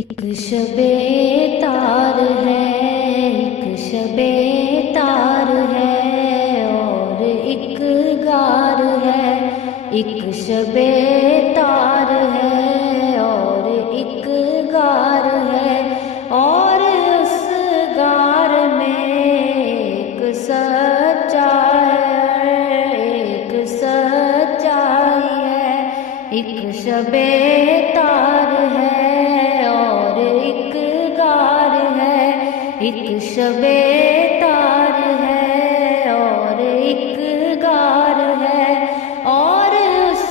ایک شبِ تار ہے، ایک شبِ تار ہے اور ایک غار ہے، ایک شبِ تار ہے اور ایک غار ہے، اور اس غار میں ایک سچا ہے، ایک سچائی ہے، ایک شبِ تار ہے ایک شبِ تار ہے اور ایک غار ہے، اور اس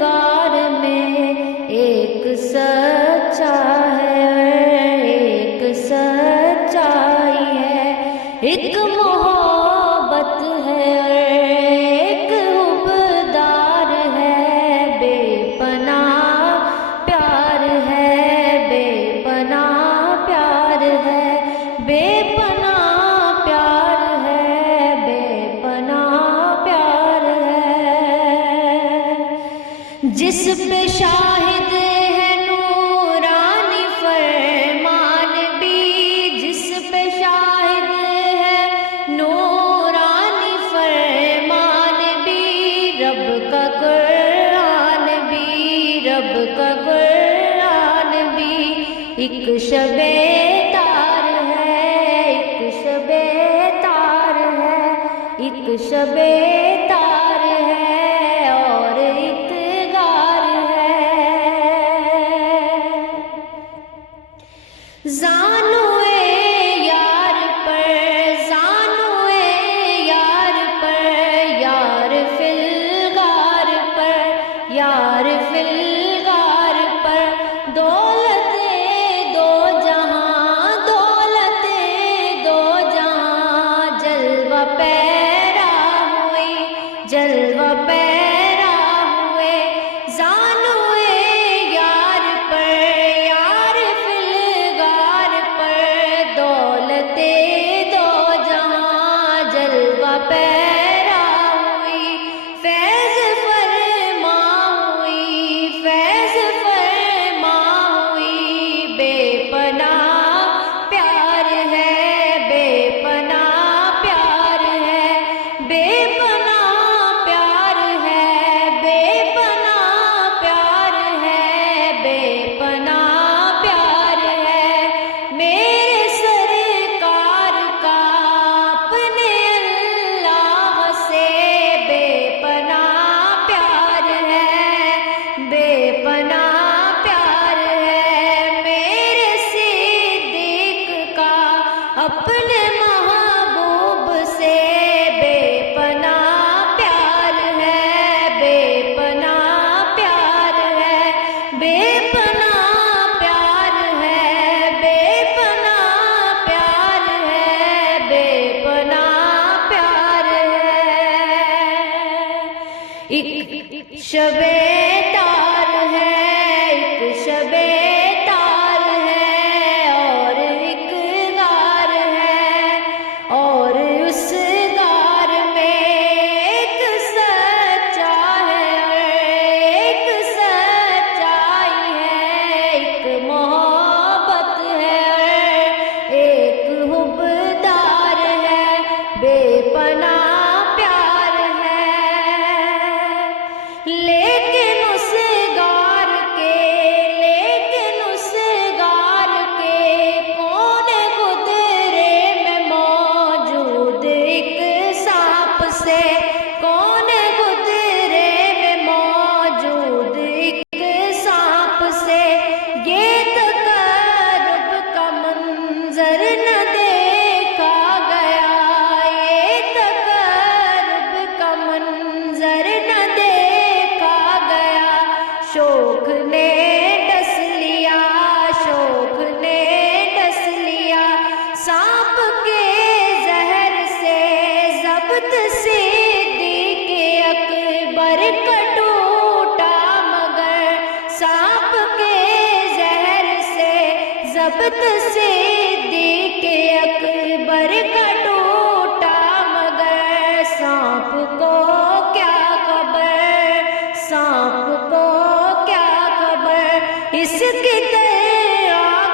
غار میں ایک سچا ہے، ایک سچائی ہے، ایک محبت ہے، ایک حبدار ہے، بے پناہ پیار ہے، بے پناہ پیار ہے، بے پناہ پیار ہے، بے پناہ پیار ہے، جس پہ شاہد ہے نورانی فرمان بھی، جس پہ شاہد ہے نورانی فرمان بھی، رب کا قرآن بھی، رب کا قرآن بھی، ایک شبِ تار ہے، ایک شبِ تار ہے، ایک شبِ تار ہے اور ایک غار ہے، زانوئے یار پر، زانوئے یار پر، یار فی الغار پر، یار فی الغار پر، دولت دو جہاں، دولت دو جہاں، جلوہ پیرا ہوئی، جلوہ پیرا ہوئے، زانوئے یار پر، یار فی الغار پر، دولت دو جہاں، جلوہ پیرا ہوئی، فیض فرما ہوئی، فیض فرما ہوئی، بے پناہ پیار ہے، بے پناہ پیار ہے، بے پناہ پیار ہے، بے پناہ پیار ہے، بے پناہ پیار ہے، میرے سرکار کا اپنے اللہ سے بے پناہ پیار ہے، بے پناہ پیار ہے، میرے صدیق کا اپنے محبوب سے بے پناہ پیار ہے، بے پناہ پیار ہے، بے پناہ پیار ہے، بے پناہ پیار ہے، بے پناہ پیار ہے، ایک شبِ تار ہے، ایک شبِ تار ہے اور ایک غار ہے، اور اس غار میں ایک سچا ہے، ایک سچائی ہے، ایک محبت ہے، ایک حبدار ہے، بے پناہ پیار ہے، لیکن اس غار کے، لیکن اس غار کے کونے گدرے میں موجود ایک سانپ سے، کونے گدرے میں موجود ایک سانپ سے، یہ تقرب کا منظر نہ دیکھا گیا، یہ تقرب کا منظر نہ دیکھا گیا، شوق نے ڈس لیا، شوق نے ڈس لیا، سانپ کے زہر سے ضبط صدیق اکبر کا ٹوٹا، مگر سانپ کے زہر سے ضبط صدیق اکبر کا ٹوٹا، مگر سانپ کو کیا خبر، سانپ کو کیا خبر، اس کی طرح